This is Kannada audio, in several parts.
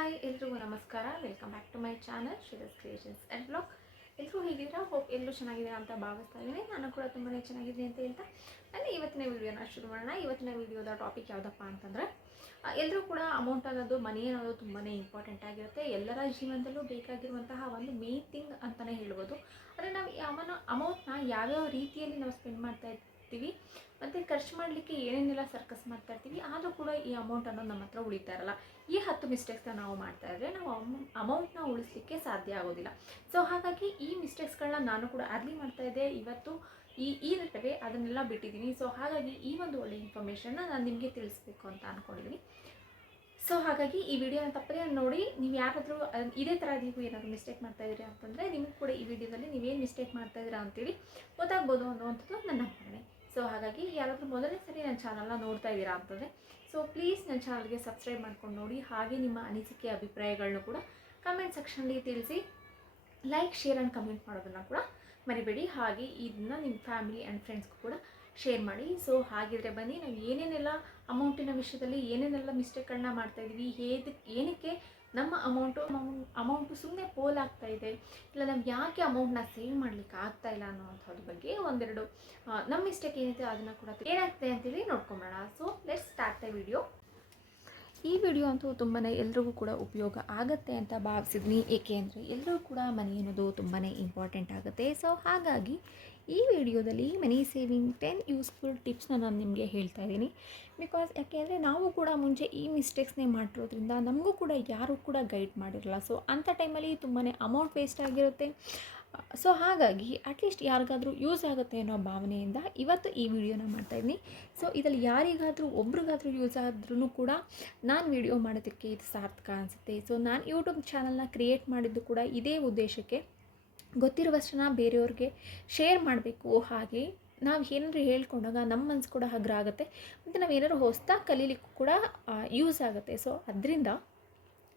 ಹಾಯ್ ಎಲ್ರಿಗೂ ನಮಸ್ಕಾರ. Welcome back to my channel Sridhar's creations and blog. ಎಲ್ಲರೂ ಹೇಗಿದ್ದೀರಾ? ಹೋಪ್ ಎಲ್ಲರೂ ಚೆನ್ನಾಗಿದ್ದೀರಾ ಅಂತ ಭಾವಿಸ್ತಾ ಇದ್ದೀನಿ. ನಾನು ಕೂಡ ತುಂಬಾ ಚೆನ್ನಾಗಿದ್ದೀನಿ ಅಂತ ಹೇಳ್ತಾ ನಾನು ಇವತ್ತಿನ ವೀಡಿಯೋನ ಶುರು ಮಾಡೋಣ. ಇವತ್ತಿನ ವೀಡಿಯೋದ ಟಾಪಿಕ್ ಯಾವುದಪ್ಪ ಅಂತಂದರೆ, ಎಲ್ಲರೂ ಕೂಡ ಅಮೌಂಟ್ ಅನ್ನೋದು, ಮನಿ ಅನ್ನೋದು ತುಂಬಾ ಇಂಪಾರ್ಟೆಂಟ್ ಆಗಿರುತ್ತೆ. ಎಲ್ಲರ ಜೀವನದಲ್ಲೂ ಬೇಕಾಗಿರುವಂತಹ ಒಂದು ಮೇನ್ ಥಿಂಗ್ ಅಂತಲೇ ಹೇಳ್ಬೋದು. ಆದರೆ ನಾವು ಈ ಅಮೌಂಟ್ನ ಯಾವ್ಯಾವ ರೀತಿಯಲ್ಲಿ ನಾವು ಸ್ಪೆಂಡ್ ಮಾಡ್ತಾ ಇರ್ತೀವಿ ಮತ್ತು ಖರ್ಚು ಮಾಡಲಿಕ್ಕೆ ಏನೇನೆಲ್ಲ ಸರ್ಕಸ್ ಮಾಡ್ತಾ ಇರ್ತೀವಿ, ಆದರೂ ಕೂಡ ಈ ಅಮೌಂಟ್ ಅನ್ನೋದು ನಮ್ಮ ಹತ್ರ ಉಳಿತಾ ಇರಲ್ಲ. ಈ 10 ಮಿಸ್ಟೇಕ್ಸ್ನ ನಾವು ಮಾಡ್ತಾ ಇದ್ದರೆ ನಾವು ಅಮೌಂಟ್ನ ಉಳಿಸ್ಲಿಕ್ಕೆ ಸಾಧ್ಯ ಆಗೋದಿಲ್ಲ. ಸೊ ಹಾಗಾಗಿ ಈ ಮಿಸ್ಟೇಕ್ಸ್ಗಳನ್ನ ನಾನು ಕೂಡ ಅರ್ಲಿ ಮಾಡ್ತಾ ಇದ್ದೆ. ಇವತ್ತು ಈ ನಡುವೆ ಅದನ್ನೆಲ್ಲ ಬಿಟ್ಟಿದ್ದೀನಿ. ಸೊ ಹಾಗಾಗಿ ಈ ಒಂದು ಒಳ್ಳೆ ಇನ್ಫಾರ್ಮೇಷನ್ನ ನಾನು ನಿಮಗೆ ತಿಳಿಸ್ಬೇಕು ಅಂತ ಅಂದ್ಕೊಂಡಿದ್ದೀನಿ. ಸೊ ಹಾಗಾಗಿ ಈ ವಿಡಿಯೋನ ತಪ್ಪದೇ ನೋಡಿ. ನೀವು ಯಾರಾದರೂ ಇದೇ ಥರ ನೀವು ಏನಾದರೂ ಮಿಸ್ಟೇಕ್ ಮಾಡ್ತಾ ಇದ್ದೀರಾ ಅಂತಂದರೆ, ನಿಮಗೂ ಕೂಡ ಈ ವಿಡಿಯೋದಲ್ಲಿ ನೀವೇನು ಮಿಸ್ಟೇಕ್ ಮಾಡ್ತಾ ಇದ್ದೀರಾ ಅಂತೇಳಿ ಗೊತ್ತಾಗ್ಬೋದು ಅನ್ನುವಂಥದ್ದು ನನ್ನ ಭಾವನೆ. ಸೊ ಹಾಗಾಗಿ ಯಾರಾದರೂ ಮೊದಲನೇ ಸರಿ ನನ್ನ ಚಾನಲ್ನ ನೋಡ್ತಾ ಇದ್ದೀರಾ ಅಂತಂದರೆ, ಸೊ ಪ್ಲೀಸ್ ನನ್ನ ಚಾನಲ್ಗೆ ಸಬ್ಸ್ಕ್ರೈಬ್ ಮಾಡ್ಕೊಂಡು ನೋಡಿ. ಹಾಗೆ ನಿಮ್ಮ ಅನಿಸಿಕೆ ಅಭಿಪ್ರಾಯಗಳನ್ನೂ ಕೂಡ ಕಮೆಂಟ್ ಸೆಕ್ಷನ್ಲಿ ತಿಳಿಸಿ. ಲೈಕ್, ಶೇರ್ ಆ್ಯಂಡ್ ಕಮೆಂಟ್ ಮಾಡೋದನ್ನು ಕೂಡ ಮರಿಬೇಡಿ. ಹಾಗೆ ಇದನ್ನು ನಿಮ್ಮ ಫ್ಯಾಮಿಲಿ ಆ್ಯಂಡ್ ಫ್ರೆಂಡ್ಸ್ಗೂ ಕೂಡ ಶೇರ್ ಮಾಡಿ. ಸೊ ಹಾಗಿದ್ರೆ ಬನ್ನಿ, ನಾವು ಏನೇನೆಲ್ಲ ಅಮೌಂಟಿನ ವಿಷಯದಲ್ಲಿ ಏನೇನೆಲ್ಲ ಮಿಸ್ಟೇಕ್ಗಳನ್ನ ಮಾಡ್ತಾಯಿದ್ದೀವಿ, ಏನಕ್ಕೆ ನಮ್ಮ ಅಮೌಂಟು ಸುಮ್ಮನೆ ಪೋಲಾಗ್ತಾ ಇದೆ, ಇಲ್ಲ ನಾವು ಯಾಕೆ ಅಮೌಂಟ್ನ ಸೇವ್ ಮಾಡಲಿಕ್ಕೆ ಆಗ್ತಾ ಇಲ್ಲ ಅನ್ನೋವಂಥದ್ರ ಬಗ್ಗೆ ಒಂದೆರಡು ನಮ್ಮ ಮಿಸ್ಟೇಕ್ ಏನಿದೆ ಅದನ್ನು ಕೂಡ ಏನಾಗ್ತದೆ ಅಂತೇಳಿ ನೋಡ್ಕೊಂಬೋಣ. So let's start the video. ಈ ವಿಡಿಯೋ ಅಂತೂ ತುಂಬಾ ಎಲ್ರಿಗೂ ಕೂಡ ಉಪಯೋಗ ಆಗುತ್ತೆ ಅಂತ ಭಾವಿಸಿದ್ನಿ. ಏಕೆ ಅಂದರೆ ಎಲ್ಲರೂ ಕೂಡ ಮನಿ ಅನ್ನೋದು ತುಂಬಾ ಇಂಪಾರ್ಟೆಂಟ್ ಆಗುತ್ತೆ. ಸೊ ಹಾಗಾಗಿ ಈ ವಿಡಿಯೋದಲ್ಲಿ ಮನಿ ಸೇವಿಂಗ್ 10 ಯೂಸ್ಫುಲ್ ಟಿಪ್ಸ್ನ ನಾನು ನಿಮಗೆ ಹೇಳ್ತಾ ಇದ್ದೀನಿ. ಬಿಕಾಸ್ ಯಾಕೆ ಅಂದರೆ ನಾವು ಕೂಡ ಮುಂಚೆ ಈ ಮಿಸ್ಟೇಕ್ಸ್ನೇ ಮಾಡಿರೋದ್ರಿಂದ ನಮಗೂ ಕೂಡ ಯಾರೂ ಕೂಡ ಗೈಡ್ ಮಾಡಿರಲ್ಲ. ಸೊ ಅಂಥ ಟೈಮಲ್ಲಿ ತುಂಬಾ ಅಮೌಂಟ್ ವೇಸ್ಟ್ ಆಗಿರುತ್ತೆ. ಸೊ ಹಾಗಾಗಿ ಅಟ್ಲೀಸ್ಟ್ ಯಾರಿಗಾದರೂ ಯೂಸ್ ಆಗುತ್ತೆ ಅನ್ನೋ ಭಾವನೆಯಿಂದ ಇವತ್ತು ಈ ವಿಡಿಯೋನ ಮಾಡ್ತಾಯಿದ್ದೀನಿ. ಸೊ ಇದರಲ್ಲಿ ಯಾರಿಗಾದರೂ ಒಬ್ರಿಗಾದರೂ ಯೂಸ್ ಆದ್ರೂ ಕೂಡ ನಾನು ವಿಡಿಯೋ ಮಾಡೋದಕ್ಕೆ ಇದು ಸಾರ್ಥಕ ಅನಿಸುತ್ತೆ. ಸೊ ನಾನು ಯೂಟ್ಯೂಬ್ ಚಾನಲ್ನ ಕ್ರಿಯೇಟ್ ಮಾಡಿದ್ದು ಕೂಡ ಇದೇ ಉದ್ದೇಶಕ್ಕೆ, ಗೊತ್ತಿರುವಷ್ಟನ್ನು ಬೇರೆಯವ್ರಿಗೆ ಶೇರ್ ಮಾಡಬೇಕು. ಹಾಗೆ ನಾವು ಏನಾದರೂ ಹೇಳ್ಕೊಂಡಾಗ ನಮ್ಮ ಮನಸ್ಸು ಕೂಡ ಹಗುರ ಆಗುತ್ತೆ ಮತ್ತು ನಾವು ಏನಾದರೂ ಹೊಸದಾಗಿ ಕಲೀಲಿಕ್ಕೂ ಕೂಡ ಯೂಸ್ ಆಗುತ್ತೆ. ಸೊ ಅದರಿಂದ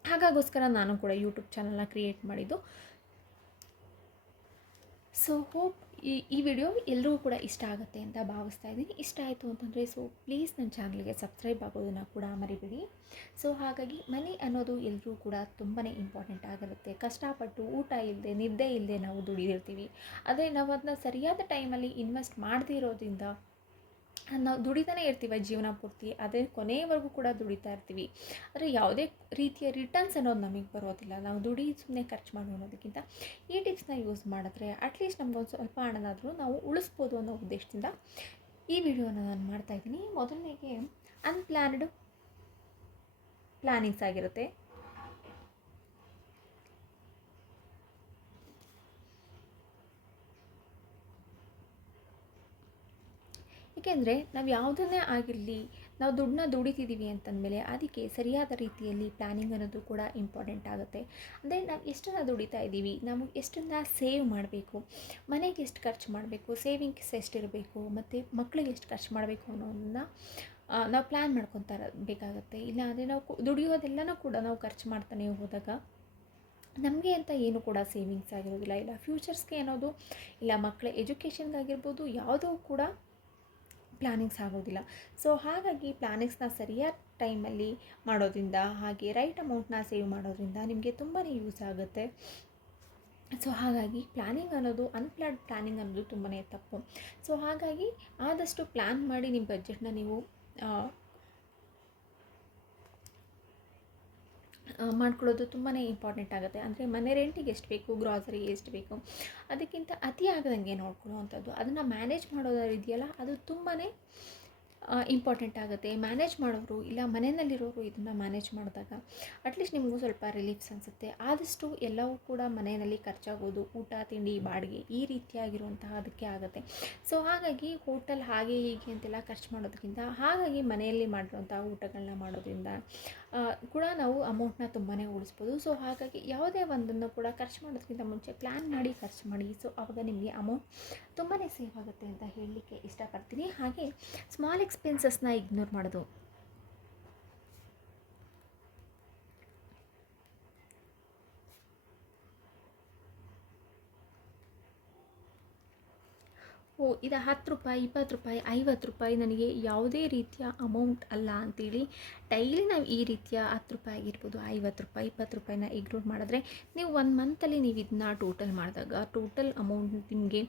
ಹಾಗಾಗೋಸ್ಕರ ನಾನು ಕೂಡ ಯೂಟ್ಯೂಬ್ ಚಾನಲ್ನ ಕ್ರಿಯೇಟ್ ಮಾಡಿದ್ದು. ಸೊ ಹೋಪ್ ಈ ವಿಡಿಯೋ ಎಲ್ಲರಿಗೂ ಕೂಡ ಇಷ್ಟ ಆಗುತ್ತೆ ಅಂತ ಭಾವಿಸ್ತಾ ಇದ್ದೀನಿ. ಇಷ್ಟ ಆಯಿತು ಅಂತಂದರೆ ಸೊ ಪ್ಲೀಸ್ ನನ್ನ ಚಾನಲ್ಗೆ ಸಬ್ಸ್ಕ್ರೈಬ್ ಆಗೋದನ್ನು ಕೂಡ ಮರಿಬೇಡಿ. ಸೊ ಹಾಗಾಗಿ ಮನಿ ಅನ್ನೋದು ಎಲ್ಲರೂ ಕೂಡ ತುಂಬಾ ಇಂಪಾರ್ಟೆಂಟ್ ಆಗಿರುತ್ತೆ. ಕಷ್ಟಪಟ್ಟು ಊಟ ಇಲ್ಲದೆ, ನಿದ್ದೆ ಇಲ್ಲದೆ ನಾವು ದುಡಿದಿರ್ತೀವಿ. ಆದರೆ ನಾವು ಅದನ್ನ ಸರಿಯಾದ ಟೈಮಲ್ಲಿ ಇನ್ವೆಸ್ಟ್ ಮಾಡದೇ ಇರೋದ್ರಿಂದ ನಾವು ದುಡಿತಾನೆ ಇರ್ತೀವಿ ಜೀವನ ಪೂರ್ತಿ. ಅದೇ ಕೊನೆಯವರೆಗೂ ಕೂಡ ದುಡಿತಾ ಇರ್ತೀವಿ. ಆದರೆ ಯಾವುದೇ ರೀತಿಯ ರಿಟರ್ನ್ಸ್ ಅನ್ನೋದು ನಮಗೆ ಬರೋದಿಲ್ಲ. ನಾವು ಸುಮ್ಮನೆ ಖರ್ಚು ಮಾಡೋದಕ್ಕಿಂತ ಈ ಟಿಪ್ಸ್ನ ಯೂಸ್ ಮಾಡಿದ್ರೆ ಅಟ್ಲೀಸ್ಟ್ ನಮಗೊಂದು ಸ್ವಲ್ಪ ಹಣನಾದರೂ ನಾವು ಉಳಿಸ್ಬೋದು ಅನ್ನೋ ಉದ್ದೇಶದಿಂದ ಈ ವಿಡಿಯೋನ ನಾನು ಮಾಡ್ತಾಯಿದ್ದೀನಿ. ಮೊದಲನೇಗೆ ಅನ್ಪ್ಲ್ಯಾನ್ಡ್ ಪ್ಲ್ಯಾನಿಂಗ್ಸ್ ಆಗಿರುತ್ತೆ. ಏಕೆಂದರೆ ನಾವು ಯಾವುದನ್ನೇ ಆಗಿರಲಿ, ನಾವು ದುಡ್ಡನ್ನ ದುಡಿತಿದ್ದೀವಿ ಅಂತಂದಮೇಲೆ ಅದಕ್ಕೆ ಸರಿಯಾದ ರೀತಿಯಲ್ಲಿ ಪ್ಲ್ಯಾನಿಂಗ್ ಅನ್ನೋದು ಕೂಡ ಇಂಪಾರ್ಟೆಂಟ್ ಆಗುತ್ತೆ. ಅಂದರೆ ನಾವು ಎಷ್ಟನ್ನು ದುಡಿತಾ ಇದ್ದೀವಿ, ನಾವು ಎಷ್ಟನ್ನು ಸೇವ್ ಮಾಡಬೇಕು, ಮನೆಗೆ ಎಷ್ಟು ಖರ್ಚು ಮಾಡಬೇಕು, ಸೇವಿಂಗ್ಸ್ ಎಷ್ಟಿರಬೇಕು, ಮತ್ತು ಮಕ್ಕಳಿಗೆ ಎಷ್ಟು ಖರ್ಚು ಮಾಡಬೇಕು ಅನ್ನೋದನ್ನು ನಾವು ಪ್ಲ್ಯಾನ್ ಮಾಡ್ಕೊತಾ ಬೇಕಾಗುತ್ತೆ. ಇಲ್ಲ ಅಂದರೆ ನಾವು ದುಡಿಯೋದೆಲ್ಲನೂ ಕೂಡ ನಾವು ಖರ್ಚು ಮಾಡ್ತಾನೆ ಹೋದಾಗ ನಮಗೆ ಅಂತ ಏನು ಕೂಡ ಸೇವಿಂಗ್ಸ್ ಆಗಿರೋದಿಲ್ಲ. ಇಲ್ಲ ಫ್ಯೂಚರ್ಸ್ಗೆ ಅನ್ನೋದು, ಇಲ್ಲ ಮಕ್ಕಳ ಎಜುಕೇಷನ್ಗಾಗಿರ್ಬೋದು, ಯಾವುದೂ ಕೂಡ ಪ್ಲ್ಯಾನಿಂಗ್ಸ್ ಆಗೋದಿಲ್ಲ. ಸೊ ಹಾಗಾಗಿ ಪ್ಲ್ಯಾನಿಂಗ್ಸ್ನ ಸರಿಯಾದ ಟೈಮಲ್ಲಿ ಮಾಡೋದ್ರಿಂದ, ಹಾಗೆ ರೈಟ್ ಅಮೌಂಟ್ನ ಸೇವ್ ಮಾಡೋದ್ರಿಂದ ನಿಮಗೆ ತುಂಬಾ ಯೂಸ್ ಆಗುತ್ತೆ. ಸೊ ಹಾಗಾಗಿ ಪ್ಲ್ಯಾನಿಂಗ್ ಅನ್ನೋದು, ಅನ್ಪ್ಲ್ಯಾನ್ಡ್ ಪ್ಲ್ಯಾನಿಂಗ್ ಅನ್ನೋದು ತುಂಬಾ ತಪ್ಪು. ಸೊ ಹಾಗಾಗಿ ಆದಷ್ಟು ಪ್ಲ್ಯಾನ್ ಮಾಡಿ ನಿಮ್ಮ ಬಜೆಟ್ನ ನೀವು ಮಾಡ್ಕೊಳ್ಳೋದು ತುಂಬಾ ಇಂಪಾರ್ಟೆಂಟ್ ಆಗುತ್ತೆ. ಅಂದರೆ ಮನೆ ರೆಂಟಿಗೆ ಎಷ್ಟು ಬೇಕು, ಗ್ರಾಸರಿ ಎಷ್ಟು ಬೇಕು, ಅದಕ್ಕಿಂತ ಅತಿ ಆಗದಂಗೆ ನೋಡ್ಕೊಳ್ಳೋವಂಥದ್ದು. ಅದನ್ನು ಮ್ಯಾನೇಜ್ ಮಾಡೋದಿದೆಯಲ್ಲ, ಅದು ತುಂಬಾ ಇಂಪಾರ್ಟೆಂಟ್ ಆಗುತ್ತೆ. ಮ್ಯಾನೇಜ್ ಮಾಡೋರು, ಇಲ್ಲ ಮನೆಯಲ್ಲಿರೋರು ಇದನ್ನು ಮ್ಯಾನೇಜ್ ಮಾಡಿದಾಗ ಅಟ್ಲೀಸ್ಟ್ ನಿಮಗೂ ಸ್ವಲ್ಪ ರಿಲೀಫ್ಸ್ ಅನಿಸುತ್ತೆ. ಆದಷ್ಟು ಎಲ್ಲವೂ ಕೂಡ ಮನೆಯಲ್ಲಿ ಖರ್ಚಾಗೋದು, ಊಟ ತಿಂಡಿ ಬಾಡಿಗೆ ಈ ರೀತಿಯಾಗಿರುವಂತಹ ಅದಕ್ಕೆ ಆಗುತ್ತೆ. ಸೊ ಹಾಗಾಗಿ ಹೋಟೆಲ್ ಹಾಗೆ ಹೀಗೆ ಅಂತೆಲ್ಲ ಖರ್ಚು ಮಾಡೋದಕ್ಕಿಂತ ಹಾಗಾಗಿ ಮನೆಯಲ್ಲಿ ಮಾಡಿರೋಂಥ ಊಟಗಳನ್ನ ಮಾಡೋದ್ರಿಂದ ಕೂಡ ನಾವು ಅಮೌಂಟ್ನ ತುಂಬಾ ಉಳಿಸ್ಬೋದು. ಸೊ ಹಾಗಾಗಿ ಯಾವುದೇ ಒಂದನ್ನು ಕೂಡ ಖರ್ಚು ಮಾಡೋದಕ್ಕಿಂತ ಮುಂಚೆ ಪ್ಲ್ಯಾನ್ ಮಾಡಿ ಖರ್ಚು ಮಾಡಿ. ಸೊ ಆವಾಗ ನಿಮಗೆ ಅಮೌಂಟ್ ತುಂಬಾ ಸೇವ್ ಆಗುತ್ತೆ ಅಂತ ಹೇಳಲಿಕ್ಕೆ ಇಷ್ಟಪಡ್ತೀನಿ. ಹಾಗೆ ಸ್ಮಾಲ್ ಎಕ್ಸ್ಪೆನ್ಸಸ್ನ ಇಗ್ನೋರ್ ಮಾಡೋದು. ಓ ಇದು ₹10 ₹20 ₹50 ನನಗೆ ಯಾವುದೇ ರೀತಿಯ ಅಮೌಂಟ್ ಅಲ್ಲ ಅಂತೇಳಿ ಡೈಲಿ ನಾವು ಈ ರೀತಿಯ ₹10 ಆಗಿರ್ಬೋದು, ₹50 ₹20ನ ಇಗ್ನೋರ್ ಮಾಡಿದ್ರೆ ನೀವು 1 ಮಂತಲ್ಲಿ ನೀವು ಇದನ್ನ ಟೋಟಲ್ ಮಾಡಿದಾಗ ಟೋಟಲ್ ಅಮೌಂಟ್ ನಿಮಗೆ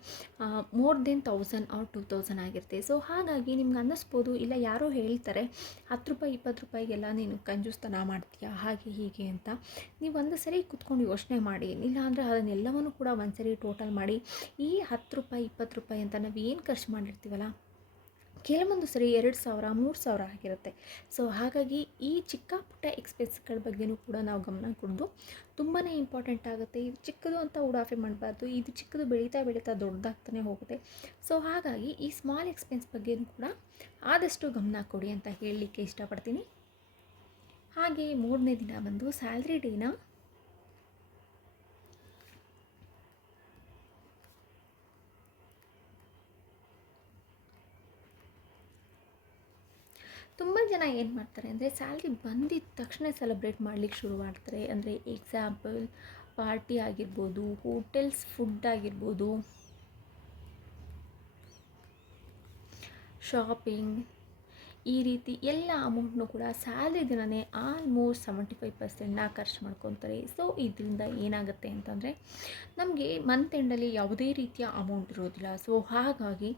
ಮೋರ್ ದೆನ್ 1000 ಆರ್ 2000 ಆಗಿರುತ್ತೆ. ಸೊ ಹಾಗಾಗಿ ನಿಮ್ಗೆ ಅನ್ನಿಸ್ಬೋದು, ಇಲ್ಲ ಯಾರೋ ಹೇಳ್ತಾರೆ ₹10 ₹20ಗೆಲ್ಲ ನೀನು ಕಂಜೂಸ್ತನ ಮಾಡ್ತೀಯಾ ಹಾಗೆ ಹೀಗೆ ಅಂತ. ನೀವು ಒಂದು ಸರಿ ಕೂತ್ಕೊಂಡು ಯೋಚನೆ ಮಾಡಿ, ಇಲ್ಲ ಅಂದರೆ ಅದನ್ನೆಲ್ಲವನ್ನು ಕೂಡ ಒಂದು ಸರಿ ಟೋಟಲ್ ಮಾಡಿ. ಈ ₹10 ₹20 ಅಂತ ನಾವು ಏನು ಖರ್ಚು ಮಾಡಿರ್ತೀವಲ್ಲ, ಕೆಲವೊಂದು ಸರಿ 2000 3000 ಆಗಿರುತ್ತೆ. ಸೊ ಹಾಗಾಗಿ ಈ ಚಿಕ್ಕ ಪುಟ್ಟ ಎಕ್ಸ್ಪೆನ್ಸ್ಗಳ ಬಗ್ಗೆಯೂ ಕೂಡ ನಾವು ಗಮನ ಕೊಡೋದು ತುಂಬಾ ಇಂಪಾರ್ಟೆಂಟ್ ಆಗುತ್ತೆ. ಇದು ಚಿಕ್ಕದು ಅಂತ ಉಡಾಫೆ ಮಾಡಬಾರ್ದು, ಇದು ಚಿಕ್ಕದು ಬೆಳೀತಾ ಬೆಳೀತಾ ದೊಡ್ಡದಾಗ್ತಾನೆ ಹೋಗುತ್ತೆ. ಸೊ ಹಾಗಾಗಿ ಈ ಸ್ಮಾಲ್ ಎಕ್ಸ್ಪೆನ್ಸ್ ಬಗ್ಗೆಯೂ ಕೂಡ ಆದಷ್ಟು ಗಮನ ಕೊಡಿ ಅಂತ ಹೇಳಲಿಕ್ಕೆ ಇಷ್ಟಪಡ್ತೀನಿ. ಹಾಗೆ 3ನೇ ದಿನ ಬಂದು ಸ್ಯಾಲ್ರಿ ಡೇನ ತುಂಬ ಜನ ಏನು ಮಾಡ್ತಾರೆ ಅಂದರೆ ಸ್ಯಾಲ್ರಿ ಬಂದಿದ್ದ ತಕ್ಷಣ ಸೆಲೆಬ್ರೇಟ್ ಮಾಡಲಿಕ್ಕೆ ಶುರು ಮಾಡ್ತಾರೆ. ಅಂದರೆ ಎಕ್ಸಾಂಪಲ್ ಪಾರ್ಟಿ ಆಗಿರ್ಬೋದು, ಹೋಟೆಲ್ಸ್ ಫುಡ್ ಆಗಿರ್ಬೋದು, ಶಾಪಿಂಗ್, ಈ ರೀತಿ ಎಲ್ಲ ಅಮೌಂಟ್ನೂ ಕೂಡ ಸ್ಯಾಲ್ರಿ ದಿನವೇ ಆಲ್ಮೋಸ್ಟ್ 75%ನ ಖರ್ಚು ಮಾಡ್ಕೊತಾರೆ. ಸೊ ಇದರಿಂದ ಏನಾಗುತ್ತೆ ಅಂತಂದರೆ ನಮಗೆ ಮಂತ್ ಎಂಡಲ್ಲಿ ಯಾವುದೇ ರೀತಿಯ ಅಮೌಂಟ್ ಇರೋದಿಲ್ಲ. ಸೊ ಹಾಗಾಗಿ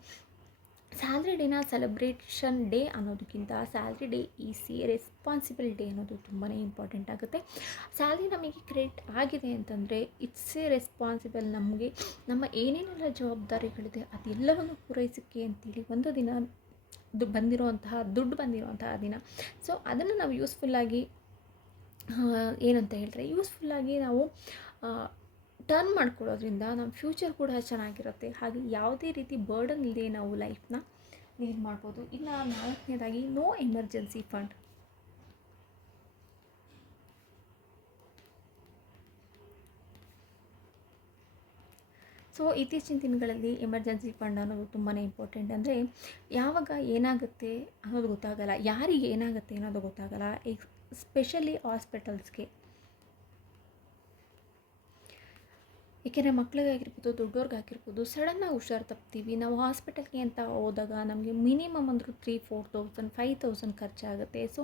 ಸ್ಯಾಲ್ರಿ ಡೇನ ಸೆಲೆಬ್ರೇಷನ್ ಡೇ ಅನ್ನೋದಕ್ಕಿಂತ salary day is A responsible day ಅನ್ನೋದು ತುಂಬಾ ಇಂಪಾರ್ಟೆಂಟ್ ಆಗುತ್ತೆ. ಸ್ಯಾಲ್ರಿ ನಮಗೆ ಕ್ರೆಡಿಟ್ ಆಗಿದೆ ಅಂತಂದರೆ ಇಟ್ಸ್ ಎ ರೆಸ್ಪಾನ್ಸಿಬಲ್, ನಮಗೆ ನಮ್ಮ ಏನೇನೆಲ್ಲ ಜವಾಬ್ದಾರಿಗಳಿದೆ ಅದೆಲ್ಲವನ್ನು ಪೂರೈಸೋಕ್ಕೆ ಅಂತೇಳಿ ಒಂದು ದಿನ ದುಡ್ಡು ಬಂದಿರೋಂತಹ ದಿನ. ಸೊ ಅದನ್ನು ನಾವು ಯೂಸ್ಫುಲ್ಲಾಗಿ ಏನಂತ ಹೇಳಿದ್ರೆ ಯೂಸ್ಫುಲ್ಲಾಗಿ ನಾವು ಟರ್ನ್ ಮಾಡ್ಕೊಳ್ಳೋದ್ರಿಂದ ನಮ್ಮ ಫ್ಯೂಚರ್ ಕೂಡ ಚೆನ್ನಾಗಿರುತ್ತೆ. ಹಾಗೆ ಯಾವುದೇ ರೀತಿ ಬರ್ಡನ್ ಇಲ್ಲದೆ ನಾವು ಲೈಫ್ನ ಲೀಡ್ ಮಾಡ್ಬೋದು. ಇನ್ನು 4ನೇದಾಗಿ ನೋ ಎಮರ್ಜೆನ್ಸಿ ಫಂಡ್. ಸೊ ಇತ್ತೀಚಿನ ದಿನಗಳಲ್ಲಿ ಎಮರ್ಜೆನ್ಸಿ ಫಂಡ್ ಅನ್ನೋದು ತುಂಬಾ ಇಂಪಾರ್ಟೆಂಟ್. ಅಂದರೆ ಯಾವಾಗ ಏನಾಗುತ್ತೆ ಅನ್ನೋದು ಗೊತ್ತಾಗಲ್ಲ, ಯಾರಿಗೆ ಏನಾಗುತ್ತೆ ಅನ್ನೋದು ಗೊತ್ತಾಗಲ್ಲ. ಸ್ಪೆಷಲಿ ಹಾಸ್ಪಿಟಲ್ಸ್ಗೆ, ಏಕೆಂದರೆ ಮಕ್ಳಿಗಾಗಿರ್ಬೋದು ದೊಡ್ಡವ್ರಿಗಾಗಿರ್ಬೋದು ಸಡನ್ನಾಗಿ ಹುಷಾರು ತಪ್ತೀವಿ. ನಾವು ಹಾಸ್ಪಿಟಲ್ಗೆ ಅಂತ ಹೋದಾಗ ನಮಗೆ ಮಿನಿಮಮ್ ಅಂದರೂ 3,000 4,000 5,000 ಖರ್ಚಾಗುತ್ತೆ. ಸೊ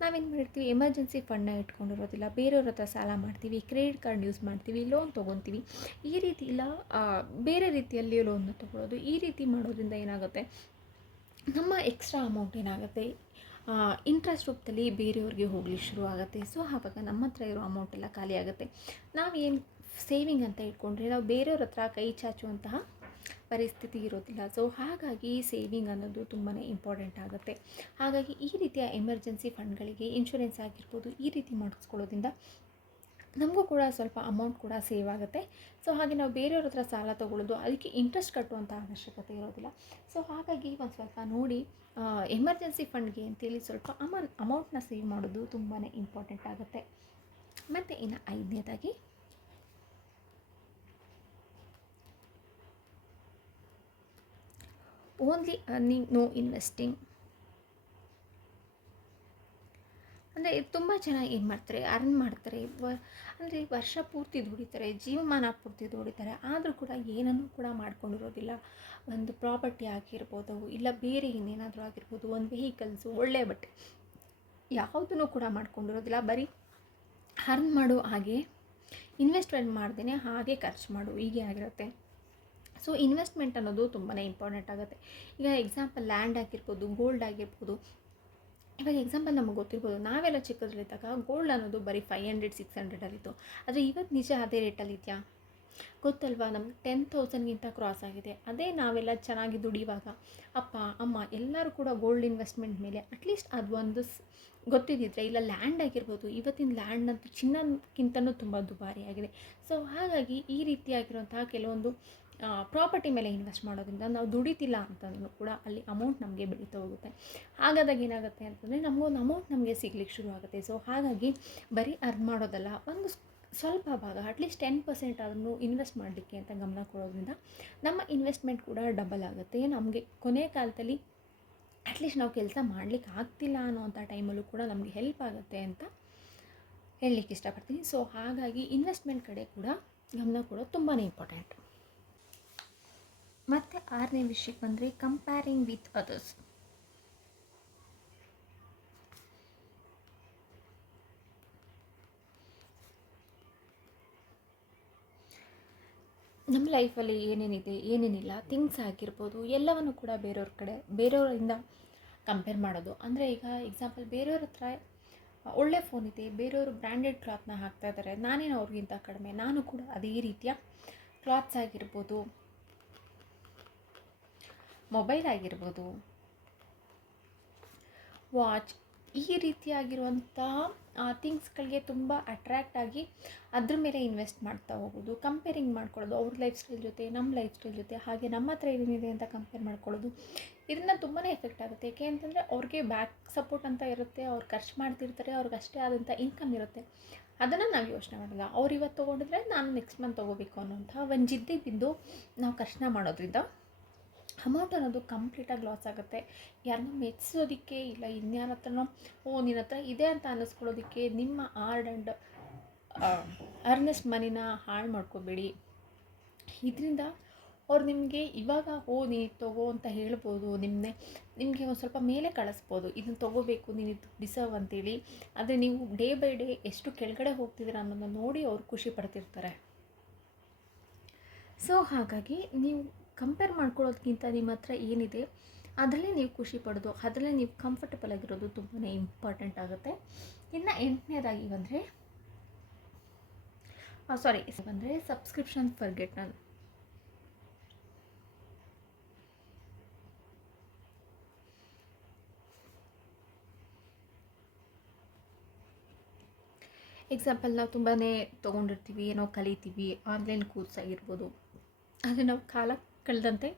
ನಾವೇನು ಮಾಡಿರ್ತೀವಿ, ಎಮರ್ಜೆನ್ಸಿ ಫಂಡನ್ನ ಇಟ್ಕೊಂಡಿರೋದಿಲ್ಲ, ಬೇರೆಯವ್ರ ಹತ್ರ ಸಾಲ ಮಾಡ್ತೀವಿ, ಕ್ರೆಡಿಟ್ ಕಾರ್ಡ್ ಯೂಸ್ ಮಾಡ್ತೀವಿ, ಲೋನ್ ತೊಗೊತೀವಿ. ಈ ರೀತಿ ಇಲ್ಲ ಬೇರೆ ರೀತಿಯಲ್ಲಿ ಲೋನ್ನ ತೊಗೊಳ್ಳೋದು. ಈ ರೀತಿ ಮಾಡೋದ್ರಿಂದ ಏನಾಗುತ್ತೆ, ನಮ್ಮ ಎಕ್ಸ್ಟ್ರಾ ಅಮೌಂಟ್ ಏನಾಗುತ್ತೆ ಇಂಟ್ರೆಸ್ಟ್ ರೂಪದಲ್ಲಿ ಬೇರೆಯವ್ರಿಗೆ ಹೋಗ್ಲಿಕ್ಕೆ ಶುರು ಆಗುತ್ತೆ. ಸೊ ಆವಾಗ ನಮ್ಮ ಹತ್ರ ಇರೋ ಅಮೌಂಟ್ ಎಲ್ಲ ಖಾಲಿ ಆಗುತ್ತೆ. ನಾವೇನು ಸೇವಿಂಗ್ ಅಂತ ಇಟ್ಕೊಂಡ್ರೆ ನಾವು ಬೇರೆಯವ್ರ ಹತ್ರ ಕೈ ಚಾಚುವಂತಹ ಪರಿಸ್ಥಿತಿ ಇರೋದಿಲ್ಲ. ಸೊ ಹಾಗಾಗಿ ಸೇವಿಂಗ್ ಅನ್ನೋದು ತುಂಬಾ ಇಂಪಾರ್ಟೆಂಟ್ ಆಗುತ್ತೆ. ಹಾಗಾಗಿ ಈ ರೀತಿಯ ಎಮರ್ಜೆನ್ಸಿ ಫಂಡ್ಗಳಿಗೆ ಇನ್ಶೂರೆನ್ಸ್ ಆಗಿರ್ಬೋದು, ಈ ರೀತಿ ಮಾಡಿಸ್ಕೊಳ್ಳೋದ್ರಿಂದ ನಮಗೂ ಕೂಡ ಸ್ವಲ್ಪ ಅಮೌಂಟ್ ಕೂಡ ಸೇವ್ ಆಗುತ್ತೆ. ಸೊ ಹಾಗೆ ನಾವು ಬೇರೆಯವ್ರ ಹತ್ರ ಸಾಲ ತೊಗೊಳ್ಳೋದು, ಅದಕ್ಕೆ ಇಂಟ್ರೆಸ್ಟ್ ಕಟ್ಟುವಂಥ ಅವಶ್ಯಕತೆ ಇರೋದಿಲ್ಲ. ಸೊ ಹಾಗಾಗಿ ಒಂದು ಸ್ವಲ್ಪ ನೋಡಿ ಎಮರ್ಜೆನ್ಸಿ ಫಂಡ್ಗೆ ಅಂತೇಳಿ ಸ್ವಲ್ಪ ಅಮೌಂಟ್ನ ಸೇವ್ ಮಾಡೋದು ತುಂಬಾ ಇಂಪಾರ್ಟೆಂಟ್ ಆಗುತ್ತೆ. ಮತ್ತು ಇನ್ನು 5ನೇದಾಗಿ ಓನ್ಲಿ ಅರ್ನಿಂಗ್ ನೋ ಇನ್ವೆಸ್ಟಿಂಗ್. ಅಂದರೆ ತುಂಬ ಜನ ಏನು ಮಾಡ್ತಾರೆ, ಅರ್ನ್ ಮಾಡ್ತಾರೆ, ಅಂದರೆ ವರ್ಷ ಪೂರ್ತಿ ದುಡಿತಾರೆ, ಜೀವಮಾನ ಪೂರ್ತಿ ದುಡಿತಾರೆ, ಆದರೂ ಕೂಡ ಏನನ್ನೂ ಕೂಡ ಮಾಡ್ಕೊಂಡಿರೋದಿಲ್ಲ. ಒಂದು ಪ್ರಾಪರ್ಟಿ ಆಗಿರ್ಬೋದು, ಇಲ್ಲ ಬೇರೆ ಇನ್ನೇನಾದರೂ ಆಗಿರ್ಬೋದು, ಒಂದು ವೆಹಿಕಲ್ಸು, ಒಳ್ಳೆಯ ಬಟ್ಟೆ, ಯಾವುದನ್ನು ಕೂಡ ಮಾಡ್ಕೊಂಡಿರೋದಿಲ್ಲ. ಬರೀ ಅರ್ನ್ ಮಾಡು ಹಾಗೆ ಇನ್ವೆಸ್ಟ್ಮೆಂಟ್ ಮಾಡ್ದೇ ಹಾಗೆ ಖರ್ಚು ಮಾಡು ಹೀಗೆ ಆಗಿರುತ್ತೆ. ಸೊ ಇನ್ವೆಸ್ಟ್ಮೆಂಟ್ ಅನ್ನೋದು ತುಂಬಾ ಇಂಪಾರ್ಟೆಂಟ್ ಆಗುತ್ತೆ. ಈಗ ಎಕ್ಸಾಂಪಲ್ ಲ್ಯಾಂಡ್ ಆಗಿರ್ಬೋದು, ಗೋಲ್ಡ್ ಆಗಿರ್ಬೋದು. ಇವಾಗ ಎಕ್ಸಾಂಪಲ್ ನಮಗೆ ಗೊತ್ತಿರ್ಬೋದು, ನಾವೆಲ್ಲ ಚಿಕ್ಕದ್ರಲ್ಲಿದ್ದಾಗ ಗೋಲ್ಡ್ ಅನ್ನೋದು ಬರೀ 500-600 ಆದರೆ ಇವತ್ತು ನಿಜ ಅದೇ ರೇಟಲ್ಲಿ ಇದೆಯಾ ಗೊತ್ತಲ್ವಾ? ನಮ್ಗೆ 10,000ಗಿಂತ ಕ್ರಾಸ್ ಆಗಿದೆ. ಅದೇ ನಾವೆಲ್ಲ ಚೆನ್ನಾಗಿ ದುಡಿಯುವಾಗ ಅಪ್ಪ ಅಮ್ಮ ಎಲ್ಲರೂ ಕೂಡ ಗೋಲ್ಡ್ ಇನ್ವೆಸ್ಟ್ಮೆಂಟ್ ಮೇಲೆ ಅಟ್ಲೀಸ್ಟ್ ಅದು ಒಂದು ಗೊತ್ತಿದ್ದಿದ್ರೆ, ಇಲ್ಲ ಲ್ಯಾಂಡ್ ಆಗಿರ್ಬೋದು, ಇವತ್ತಿನ ಲ್ಯಾಂಡ್ ಅಂತೂ ಚಿನ್ನಕ್ಕಿಂತಲೂ ತುಂಬ ದುಬಾರಿ ಆಗಿದೆ. ಸೊ ಹಾಗಾಗಿ ಈ ರೀತಿಯಾಗಿರುವಂತಹ ಕೆಲವೊಂದು ಪ್ರಾಪರ್ಟಿ ಮೇಲೆ ಇನ್ವೆಸ್ಟ್ ಮಾಡೋದ್ರಿಂದ ನಾವು ದುಡಿತಿಲ್ಲ ಅಂತಂದ್ರೂ ಕೂಡ ಅಲ್ಲಿ ಅಮೌಂಟ್ ನಮಗೆ ಬೆಳೀತಾ ಹೋಗುತ್ತೆ. ಹಾಗಾದಾಗ ಏನಾಗುತ್ತೆ ಅಂತಂದರೆ ನಮಗೊಂದು ಅಮೌಂಟ್ ನಮಗೆ ಸಿಗ್ಲಿಕ್ಕೆ ಶುರು ಆಗುತ್ತೆ. ಸೊ ಹಾಗಾಗಿ ಬರೀ ಅರ್ನ್ ಮಾಡೋದಲ್ಲ, ಒಂದು ಸ್ವಲ್ಪ ಭಾಗ ಅಟ್ಲೀಸ್ಟ್ 10% ಆದ್ರೂ ಇನ್ವೆಸ್ಟ್ ಮಾಡಲಿಕ್ಕೆ ಅಂತ ಗಮನ ಕೊಡೋದ್ರಿಂದ ನಮ್ಮ ಇನ್ವೆಸ್ಟ್ಮೆಂಟ್ ಕೂಡ ಡಬಲ್ ಆಗುತ್ತೆ. ನಮಗೆ ಕೊನೆ ಕಾಲದಲ್ಲಿ ಅಟ್ಲೀಸ್ಟ್ ನಾವು ಕೆಲಸ ಮಾಡಲಿಕ್ಕೆ ಆಗ್ತಿಲ್ಲ ಅನ್ನೋವಂಥ ಟೈಮಲ್ಲೂ ಕೂಡ ನಮಗೆ ಹೆಲ್ಪ್ ಆಗುತ್ತೆ ಅಂತ ಹೇಳಲಿಕ್ಕೆ ಇಷ್ಟಪಡ್ತೀನಿ. ಸೊ ಹಾಗಾಗಿ ಇನ್ವೆಸ್ಟ್ಮೆಂಟ್ ಕಡೆ ಕೂಡ ಗಮನ ಕೊಡೋದು ತುಂಬಾ ಇಂಪಾರ್ಟೆಂಟ್. ಮತ್ತು 6ನೇ ವಿಷಯಕ್ಕೆ ಬಂದರೆ ಕಂಪೇರಿಂಗ್ ವಿತ್ ಅದರ್ಸ್. ನಮ್ಮ ಲೈಫಲ್ಲಿ ಏನೇನಿದೆ ಏನೇನಿಲ್ಲ ಥಿಂಗ್ಸ್ ಆಗಿರ್ಬೋದು ಎಲ್ಲವನ್ನು ಕೂಡ ಬೇರೆಯವರಿಂದ ಕಂಪೇರ್ ಮಾಡೋದು. ಅಂದರೆ ಈಗ ಎಕ್ಸಾಂಪಲ್ ಬೇರೆಯವ್ರ ಹತ್ರ ಒಳ್ಳೆ ಫೋನ್ ಇದೆ, ಬೇರೆಯವರು ಬ್ರ್ಯಾಂಡೆಡ್ ಕ್ಲಾತ್ನ ಹಾಕ್ತಾ ಇದ್ದಾರೆ, ನಾನೇನು ಅವ್ರಿಗಿಂತ ಕಡಿಮೆ, ನಾನು ಕೂಡ ಅದೇ ರೀತಿಯ ಕ್ಲಾತ್ಸ್ ಆಗಿರ್ಬೋದು, ಮೊಬೈಲ್ ಆಗಿರ್ಬೋದು, ವಾಚ್, ಈ ರೀತಿಯಾಗಿರುವಂತಹ ಥಿಂಗ್ಸ್ಗಳಿಗೆ ತುಂಬ ಅಟ್ರ್ಯಾಕ್ಟ್ ಆಗಿ ಅದ್ರ ಮೇಲೆ ಇನ್ವೆಸ್ಟ್ ಮಾಡ್ತಾ ಹೋಗೋದು, ಕಂಪೇರಿಂಗ್ ಮಾಡ್ಕೊಳ್ಳೋದು ಅವ್ರ ಲೈಫ್ ಸ್ಟೈಲ್ ಜೊತೆ ನಮ್ಮ ಲೈಫ್ ಸ್ಟೈಲ್ ಜೊತೆ, ಹಾಗೆ ನಮ್ಮ ಹತ್ರ ಏನೇನಿದೆ ಅಂತ ಕಂಪೇರ್ ಮಾಡ್ಕೊಳ್ಳೋದು. ಇದರಿಂದ ತುಂಬಾ ಎಫೆಕ್ಟ್ ಆಗುತ್ತೆ. ಏಕೆ ಅಂತಂದರೆ ಅವ್ರಿಗೆ ಬ್ಯಾಕ್ ಸಪೋರ್ಟ್ ಅಂತ ಇರುತ್ತೆ, ಅವ್ರು ಖರ್ಚು ಮಾಡ್ತಿರ್ತಾರೆ, ಅವ್ರಿಗೆ ಅಷ್ಟೇ ಆದಂಥ ಇನ್ಕಮ್ ಇರುತ್ತೆ. ಅದನ್ನು ನಾವು ಯೋಚನೆ ಮಾಡಲ್ಲ. ಅವ್ರು ಇವತ್ತು ತೊಗೊಂಡಿದ್ರೆ ನಾನು ನೆಕ್ಸ್ಟ್ ಮಂತ್ ತೊಗೋಬೇಕು ಅನ್ನೋಂಥ ಒಂದು ಜಿದ್ದಿಗೆ ಬಿದ್ದು ನಾವು ಖರ್ಚು ಮಾಡೋದ್ರಿಂದ ಅಮೌಂಟ್ ಅನ್ನೋದು ಕಂಪ್ಲೀಟಾಗಿ ಲಾಸ್ ಆಗುತ್ತೆ. ಯಾರನ್ನೂ ಮೆಚ್ಚಿಸೋದಕ್ಕೆ ಇಲ್ಲ ಇನ್ಯಾರ ಹತ್ರನೋ ನಿನ್ನ ಹತ್ರ ಇದೆ ಅಂತ ಅನ್ನಿಸ್ಕೊಳ್ಳೋದಕ್ಕೆ ನಿಮ್ಮ ಹಾರ್ಡ್ ಆ್ಯಂಡ್ ಅರ್ನೆಸ್ಟ್ ಮನಿನ ಹಾಳು ಮಾಡ್ಕೋಬೇಡಿ. ಇದರಿಂದ ಅವ್ರು ನಿಮಗೆ ಇವಾಗ ನೀನು ತೊಗೋ ಅಂತ ಹೇಳ್ಬೋದು, ನಿಮಗೆ ಒಂದು ಸ್ವಲ್ಪ ಮೇಲೆ ಕಳಿಸ್ಬೋದು, ಇದನ್ನು ತೊಗೋಬೇಕು ನೀನು ಇದು ಡಿಸರ್ವ್ ಅಂತೇಳಿ. ಆದರೆ ನೀವು ಡೇ ಬೈ ಡೇ ಎಷ್ಟು ಕೆಳಗಡೆ ಹೋಗ್ತಿದ್ದೀರ ಅನ್ನೋದನ್ನ ನೋಡಿ ಅವ್ರು ಖುಷಿ ಪಡ್ತಿರ್ತಾರೆ. ಸೊ ಹಾಗಾಗಿ ನೀವು ಕಂಪೇರ್ ಮಾಡ್ಕೊಳ್ಳೋದಕ್ಕಿಂತ ನಿಮ್ಮ ಹತ್ರ ಏನಿದೆ ಅದರಲ್ಲೇ ನೀವು ಖುಷಿ ಪಡೋದು, ಅದರಲ್ಲೇ ನೀವು ಕಂಫರ್ಟಬಲ್ ಆಗಿರೋದು ತುಂಬಾ ಇಂಪಾರ್ಟೆಂಟ್ ಆಗುತ್ತೆ. ಇನ್ನು 8ನೇದಾಗಿ ಬಂದರೆ ಸಬ್ಸ್ಕ್ರಿಪ್ಷನ್ ಫರ್ಗೆಟ್ ನನ್. ಎಕ್ಸಾಂಪಲ್ ನಾವು ತುಂಬಾ ತೊಗೊಂಡಿರ್ತೀವಿ, ಏನೋ ಕಲಿತೀವಿ, ಆನ್ಲೈನ್ ಕೋರ್ಸ್ ಆಗಿರ್ಬೋದು, ಆದರೆ ನಾವು ಕಾಲ ಕಳೆದಂತೆ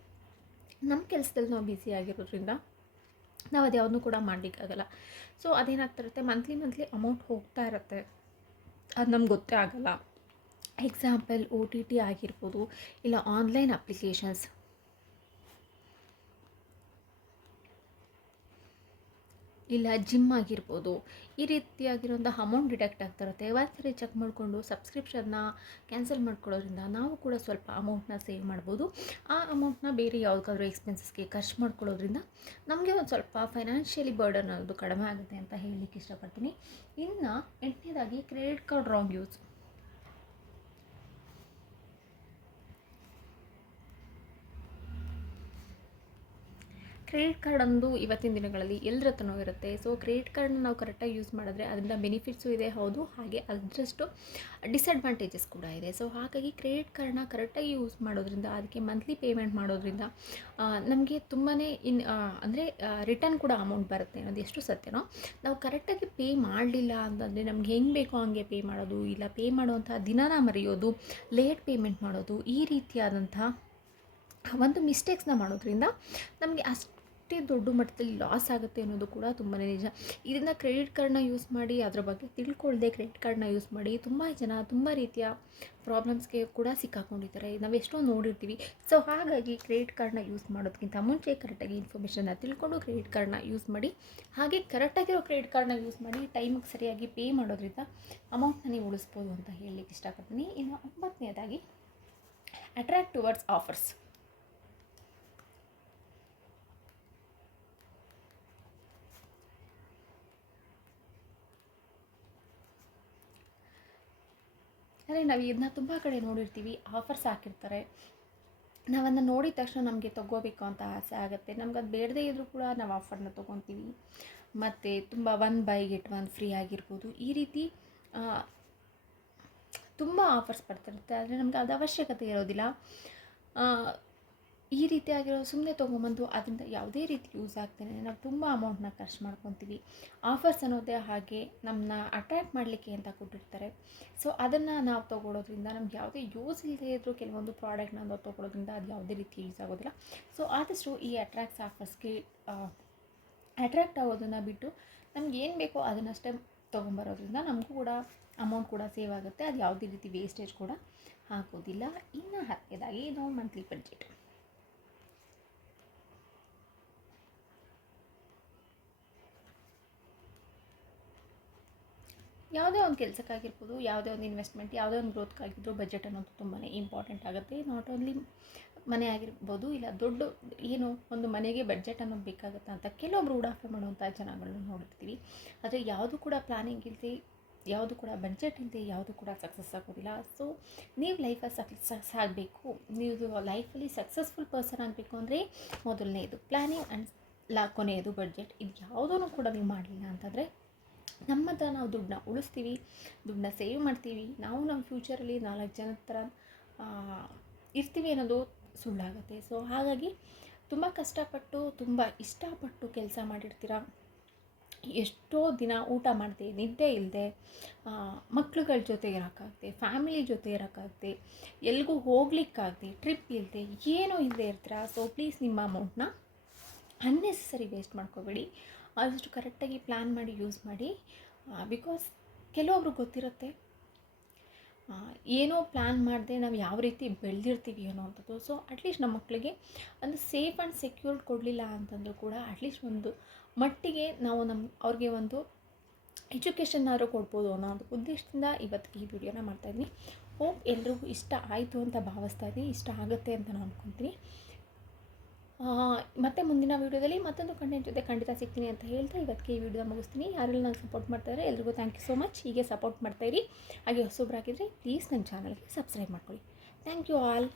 ನಮ್ಮ ಕೆಲಸದಲ್ಲಿ ನಾವು ಬ್ಯುಸಿ ಆಗಿರೋದ್ರಿಂದ ನಾವು ಅದು ಯಾವುದನ್ನೂ ಕೂಡ ಮಾಡಲಿಕ್ಕಾಗಲ್ಲ. ಸೊ ಅದೇನಾಗ್ತಿರುತ್ತೆ, ಮಂತ್ಲಿ ಅಮೌಂಟ್ ಹೋಗ್ತಾ ಇರುತ್ತೆ, ಅದು ನಮ್ಗೆ ಗೊತ್ತೇ ಆಗಲ್ಲ. ಎಕ್ಸಾಂಪಲ್ OTT ಆಗಿರ್ಬೋದು, ಇಲ್ಲ ಆನ್ಲೈನ್ ಅಪ್ಲಿಕೇಶನ್ಸ್, ಇಲ್ಲ ಜಿಮ್ ಆಗಿರ್ಬೋದು, ಈ ರೀತಿಯಾಗಿರೋಂಥ ಅಮೌಂಟ್ ಡಿಡಕ್ಟ್ ಆಗ್ತಾ ಇರುತ್ತೆ. ಒಂದ್ಸರಿ ಚೆಕ್ ಮಾಡಿಕೊಂಡು ಸಬ್ಸ್ಕ್ರಿಪ್ಷನ್ನ ಕ್ಯಾನ್ಸಲ್ ಮಾಡ್ಕೊಳ್ಳೋದ್ರಿಂದ ನಾವು ಕೂಡ ಸ್ವಲ್ಪ ಅಮೌಂಟ್ನ ಸೇವ್ ಮಾಡ್ಬೋದು. ಆ ಅಮೌಂಟ್ನ ಬೇರೆ ಯಾವುದಾದ್ರೂ ಎಕ್ಸ್ಪೆನ್ಸಸ್ಗೆ ಖರ್ಚು ಮಾಡ್ಕೊಳ್ಳೋದ್ರಿಂದ ನಮಗೆ ಒಂದು ಸ್ವಲ್ಪ ಫೈನಾನ್ಷಿಯಲಿ ಬರ್ಡನ್ ಅನ್ನೋದು ಕಡಿಮೆ ಆಗುತ್ತೆ ಅಂತ ಹೇಳಲಿಕ್ಕೆ ಇಷ್ಟಪಡ್ತೀನಿ. ಇನ್ನು 8ನೇದಾಗಿ credit card wrong use. Credit card ಅಂದು ಇವತ್ತಿನ ದಿನಗಳಲ್ಲಿ ಎಲ್ಲರ ಹತ್ರನೂ ಇರುತ್ತೆ. ಸೊ ಕ್ರೆಡಿಟ್ ಕಾರ್ಡನ್ನ ನಾವು ಕರೆಕ್ಟಾಗಿ ಯೂಸ್ ಮಾಡಿದ್ರೆ ಅದರಿಂದ ಬೆನಿಫಿಟ್ಸು ಇದೆ, ಹೌದು, ಹಾಗೆ ಅದರಷ್ಟು ಡಿಸಡ್ವಾಂಟೇಜಸ್ ಕೂಡ ಇದೆ. ಸೊ ಹಾಗಾಗಿ ಕ್ರೆಡಿಟ್ ಕಾರ್ಡನ್ನ ಕರೆಕ್ಟಾಗಿ ಯೂಸ್ ಮಾಡೋದ್ರಿಂದ, ಅದಕ್ಕೆ ಮಂತ್ಲಿ ಪೇಮೆಂಟ್ ಮಾಡೋದ್ರಿಂದ ನಮಗೆ ತುಂಬಾ ಅಂದರೆ ರಿಟರ್ನ್ ಕೂಡ ಅಮೌಂಟ್ ಬರುತ್ತೆ ಅನ್ನೋದು ಎಷ್ಟು ಸತ್ಯನೋ, ನಾವು ಕರೆಕ್ಟಾಗಿ ಪೇ ಮಾಡಲಿಲ್ಲ ಅಂತಂದರೆ ನಮ್ಗೆ ಹೆಂಗೆ ಬೇಕೋ ಹಂಗೆ ಪೇ ಮಾಡೋದು, ಇಲ್ಲ ಪೇ ಮಾಡುವಂಥ ದಿನನ ಮರೆಯೋದು, ಲೇಟ್ ಪೇಮೆಂಟ್ ಮಾಡೋದು, ಈ ರೀತಿಯಾದಂಥ ಒಂದು ಮಿಸ್ಟೇಕ್ಸ್ನ ಮಾಡೋದ್ರಿಂದ ನಮಗೆ ಅಷ್ಟೇ ದೊಡ್ಡ ಮಟ್ಟದಲ್ಲಿ ಲಾಸ್ ಆಗುತ್ತೆ ಅನ್ನೋದು ಕೂಡ ತುಂಬಾ ನಿಜ. ಇದನ್ನು ಕ್ರೆಡಿಟ್ ಕಾರ್ಡನ್ನ ಯೂಸ್ ಮಾಡಿ ಅದರ ಬಗ್ಗೆ ತಿಳ್ಕೊಳ್ಳದೆ ಕ್ರೆಡಿಟ್ ಕಾರ್ಡನ್ನ ಯೂಸ್ ಮಾಡಿ ತುಂಬ ಜನ ತುಂಬ ರೀತಿಯ ಪ್ರಾಬ್ಲಮ್ಸ್ಗೆ ಕೂಡ ಸಿಕ್ಕಾಕೊಂಡಿದ್ದಾರೆ, ನಾವು ಎಷ್ಟೋ ನೋಡಿರ್ತೀವಿ. ಸೊ ಹಾಗಾಗಿ ಕ್ರೆಡಿಟ್ ಕಾರ್ಡನ್ನ ಯೂಸ್ ಮಾಡೋದಕ್ಕಿಂತ ಮುಂಚೆ ಕರೆಕ್ಟಾಗಿ ಇನ್ಫಾರ್ಮೇಷನ್ನ ತಿಳ್ಕೊಂಡು ಕ್ರೆಡಿಟ್ ಕಾರ್ಡನ್ನ ಯೂಸ್ ಮಾಡಿ, ಹಾಗೆ ಕರೆಕ್ಟಾಗಿರೋ ಕ್ರೆಡಿಟ್ ಕಾರ್ಡನ್ನ ಯೂಸ್ ಮಾಡಿ ಟೈಮಿಗೆ ಸರಿಯಾಗಿ ಪೇ ಮಾಡೋದ್ರಿಂದ ಅಮೌಂಟ್ನ ನೀವು ಉಳಿಸ್ಬೋದು ಅಂತ ಹೇಳಲಿಕ್ಕೆ ಇಷ್ಟಪಡ್ತೀನಿ. ಇನ್ನು 9ನೇದಾಗಿ ಅಟ್ರ್ಯಾಕ್ಟ್ ಟುವರ್ಡ್ಸ್ ಆಫರ್ಸ್. ಅಂದರೆ ನಾವು ಇದನ್ನ ತುಂಬ ಕಡೆ ನೋಡಿರ್ತೀವಿ, ಆಫರ್ಸ್ ಹಾಕಿರ್ತಾರೆ, ನಾವದನ್ನು ನೋಡಿದ ತಕ್ಷಣ ನಮಗೆ ತೊಗೋಬೇಕು ಅಂತ ಆಸೆ ಆಗುತ್ತೆ. ನಮ್ಗೆ ಅದು ಬೇಡದೇ ಇದ್ದರೂ ಕೂಡ ನಾವು ಆಫರ್ನ ತೊಗೊತೀವಿ. ಮತ್ತು ತುಂಬ 1 ಬೈ ಗೆಟ್ 1 ಫ್ರೀ ಆಗಿರ್ಬೋದು, ಈ ರೀತಿ ತುಂಬ ಆಫರ್ಸ್ ಬರ್ತಿರುತ್ತೆ. ಆದರೆ ನಮ್ಗೆ ಅದು ಅವಶ್ಯಕತೆ ಇರೋದಿಲ್ಲ. ಈ ರೀತಿಯಾಗಿರೋ ಸುಮ್ಮನೆ ತೊಗೊಂಬಂದು ಅದರಿಂದ ಯಾವುದೇ ರೀತಿ ಯೂಸ್ ಆಗ್ತಾನೆ ನಾವು ತುಂಬ ಅಮೌಂಟ್ನ ಖರ್ಚು ಮಾಡ್ಕೊತೀವಿ. ಆಫರ್ಸ್ ಅನ್ನೋದೇ ಹಾಗೆ ನಮ್ಮನ್ನ ಅಟ್ರ್ಯಾಕ್ಟ್ ಮಾಡಲಿಕ್ಕೆ ಅಂತ ಕೊಟ್ಟಿರ್ತಾರೆ. ಸೊ ಅದನ್ನು ನಾವು ತೊಗೊಳೋದ್ರಿಂದ ನಮ್ಗೆ ಯಾವುದೇ ಯೂಸ್ ಇಲ್ಲದೇ ಇದ್ದರೂ ಕೆಲವೊಂದು ಪ್ರಾಡಕ್ಟ್ನ ನಾವು ತೊಗೊಳೋದ್ರಿಂದ ಅದು ಯಾವುದೇ ರೀತಿ ಯೂಸ್ ಆಗೋದಿಲ್ಲ. ಸೊ ಆದಷ್ಟು ಈ ಆಫರ್ಸ್ಗೆ ಅಟ್ರ್ಯಾಕ್ಟ್ ಆಗೋದನ್ನು ಬಿಟ್ಟು ನಮ್ಗೆ ಏನು ಬೇಕೋ ಅದನ್ನಷ್ಟೇ ತೊಗೊಂಬರೋದ್ರಿಂದ ನಮಗೂ ಕೂಡ ಅಮೌಂಟ್ ಕೂಡ ಸೇವ್ ಆಗುತ್ತೆ, ಅದು ಯಾವುದೇ ರೀತಿ ವೇಸ್ಟೇಜ್ ಕೂಡ ಆಗೋದಿಲ್ಲ. ಇನ್ನು 10ನೇದಾಗಿ ನಾವು ಮಂತ್ಲಿ ಬಡ್ಜೆಟ್. ಯಾವುದೇ ಒಂದು ಕೆಲಸಕ್ಕಾಗಿರ್ಬೋದು, ಯಾವುದೇ ಒಂದು ಇನ್ವೆಸ್ಟ್ಮೆಂಟ್, ಯಾವುದೇ ಒಂದು ಗ್ರೋತ್ಗಾಗಿದ್ದರೂ ಬಜೆಟ್ ಅನ್ನೋದು ತುಂಬಾ ಇಂಪಾರ್ಟೆಂಟ್ ಆಗುತ್ತೆ. ನಾಟ್ ಓನ್ಲಿ ಮನೆ ಆಗಿರ್ಬೋದು, ಇಲ್ಲ ದೊಡ್ಡ ಏನು ಒಂದು ಮನೆಗೆ ಬಡ್ಜೆಟ್ ಅನ್ನೋದು ಬೇಕಾಗುತ್ತೆ ಅಂತ ಕೆಲವೊಬ್ರು ಉಡಾಫೆ ಮಾಡುವಂಥ ಜನಗಳನ್ನ ನೋಡ್ತೀವಿ. ಆದರೆ ಯಾವುದು ಕೂಡ ಪ್ಲಾನಿಂಗ್ ಇಲ್ಲದೆ, ಯಾವುದು ಕೂಡ ಬಡ್ಜೆಟ್ ಇಲ್ಲದೆ ಯಾವುದು ಕೂಡ ಸಕ್ಸಸ್ ಆಗೋದಿಲ್ಲ. ಸೊ ನೀವು ಲೈಫಲ್ಲಿ ಸಕ್ಸಸ್ ಆಗಬೇಕು, ನೀವು ಲೈಫಲ್ಲಿ ಸಕ್ಸಸ್ಫುಲ್ ಪರ್ಸನ್ ಆಗಬೇಕು ಅಂದರೆ ಮೊದಲನೇದು ಪ್ಲ್ಯಾನಿಂಗ್ ಆ್ಯಂಡ್ ಕೊನೆಯದು ಬಡ್ಜೆಟ್. ಇದು ಯಾವುದೂ ಕೂಡ ನೀವು ಮಾಡಲಿಲ್ಲ ಅಂತಂದರೆ ನಮ್ಮ ಹತ್ರ ನಾವು ದುಡ್ಡನ್ನ ಉಳಿಸ್ತೀವಿ, ದುಡ್ಡನ್ನ ಸೇವ್ ಮಾಡ್ತೀವಿ, ನಾವು ನಮ್ಮ ಫ್ಯೂಚರಲ್ಲಿ 4 ಜನದ ಥರ ಇರ್ತೀವಿ ಅನ್ನೋದು ಸುಳ್ಳಾಗುತ್ತೆ. ಸೊ ಹಾಗಾಗಿ ತುಂಬ ಕಷ್ಟಪಟ್ಟು ತುಂಬ ಇಷ್ಟಪಟ್ಟು ಕೆಲಸ ಮಾಡಿರ್ತೀರ, ಎಷ್ಟೋ ದಿನ ಊಟ ಮಾಡದೆ ನಿದ್ದೆ ಇಲ್ಲದೆ ಮಕ್ಳುಗಳ ಜೊತೆ ಇರೋಕ್ಕಾಗದೆ, ಫ್ಯಾಮಿಲಿ ಜೊತೆ ಇರೋಕ್ಕಾಗದೆ, ಎಲ್ಲಿಗೂ ಹೋಗ್ಲಿಕ್ಕಾಗದೆ, ಟ್ರಿಪ್ ಇಲ್ಲದೆ, ಏನೂ ಇಲ್ಲದೆ ಇರ್ತೀರ. ಸೊ ಪ್ಲೀಸ್ ನಿಮ್ಮ ಅಮೌಂಟ್ನ ಅನ್ನೆಸೆಸರಿ ವೇಸ್ಟ್ ಮಾಡ್ಕೋಬೇಡಿ. ಆದಷ್ಟು ಕರೆಕ್ಟಾಗಿ ಪ್ಲ್ಯಾನ್ ಮಾಡಿ ಯೂಸ್ ಮಾಡಿ. ಬಿಕಾಸ್ ಕೆಲವೊಬ್ರಿಗೆ ಗೊತ್ತಿರುತ್ತೆ ಏನೋ ಪ್ಲ್ಯಾನ್ ಮಾಡದೆ ನಾವು ಯಾವ ರೀತಿ ಬೆಳೆದಿರ್ತೀವಿ ಅನ್ನೋವಂಥದ್ದು. ಸೊ ಅಟ್ಲೀಸ್ಟ್ ನಮ್ಮ ಮಕ್ಕಳಿಗೆ ಒಂದು ಸೇಫ್ ಆ್ಯಂಡ್ ಸೆಕ್ಯೂರ್ಡ್ ಕೊಡಲಿಲ್ಲ ಅಂತಂದರೂ ಕೂಡ ಅಟ್ಲೀಸ್ಟ್ ಒಂದು ಮಟ್ಟಿಗೆ ನಾವು ಅವ್ರಿಗೆ ಒಂದು ಎಜುಕೇಷನ್ನಾದರೂ ಕೊಡ್ಬೋದು ಅನ್ನೋ ಒಂದು ಉದ್ದೇಶದಿಂದ ಇವತ್ತು ಈ ವಿಡಿಯೋನ ಮಾಡ್ತಾಯಿದ್ದೀನಿ. ಹೋಪ್ ಎಲ್ರಿಗೂ ಇಷ್ಟ ಆಯಿತು ಅಂತ ಭಾವಿಸ್ತಾ ಇದ್ದೀನಿ, ಇಷ್ಟ ಆಗುತ್ತೆ ಅಂತ ನಾನು ಅಂದ್ಕೊತೀನಿ. ಮತ್ತು ಮುಂದಿನ ವೀಡಿಯೋದಲ್ಲಿ ಮತ್ತೊಂದು ಕಂಟೆಂಟ್ ಜೊತೆ ಖಂಡಿತ ಸಿಗ್ತೀನಿ ಅಂತ ಹೇಳ್ತಾ ಇವತ್ತಿಗೆ ಈ ವಿಡಿಯೋ ಮುಗಿಸ್ತೀನಿ. ಯಾರೆಲ್ಲ ನಂಗೆ ಸಪೋರ್ಟ್ ಮಾಡ್ತಾಯಿದ್ದಾರೆ ಎಲ್ರಿಗೂ ಥ್ಯಾಂಕ್ ಯು ಸೋ ಮಚ್. ಹೀಗೆ ಸಪೋರ್ಟ್ ಮಾಡ್ತಾಯಿರಿ. ಹಾಗೆ ಹೊಸಬ್ರಾಗಿದ್ದರೆ ಪ್ಲೀಸ್ ನನ್ನ ಚಾನಲ್ಗೆ ಸಬ್ಸ್ಕ್ರೈಬ್ ಮಾಡ್ಕೊಳ್ಳಿ. Thank you all.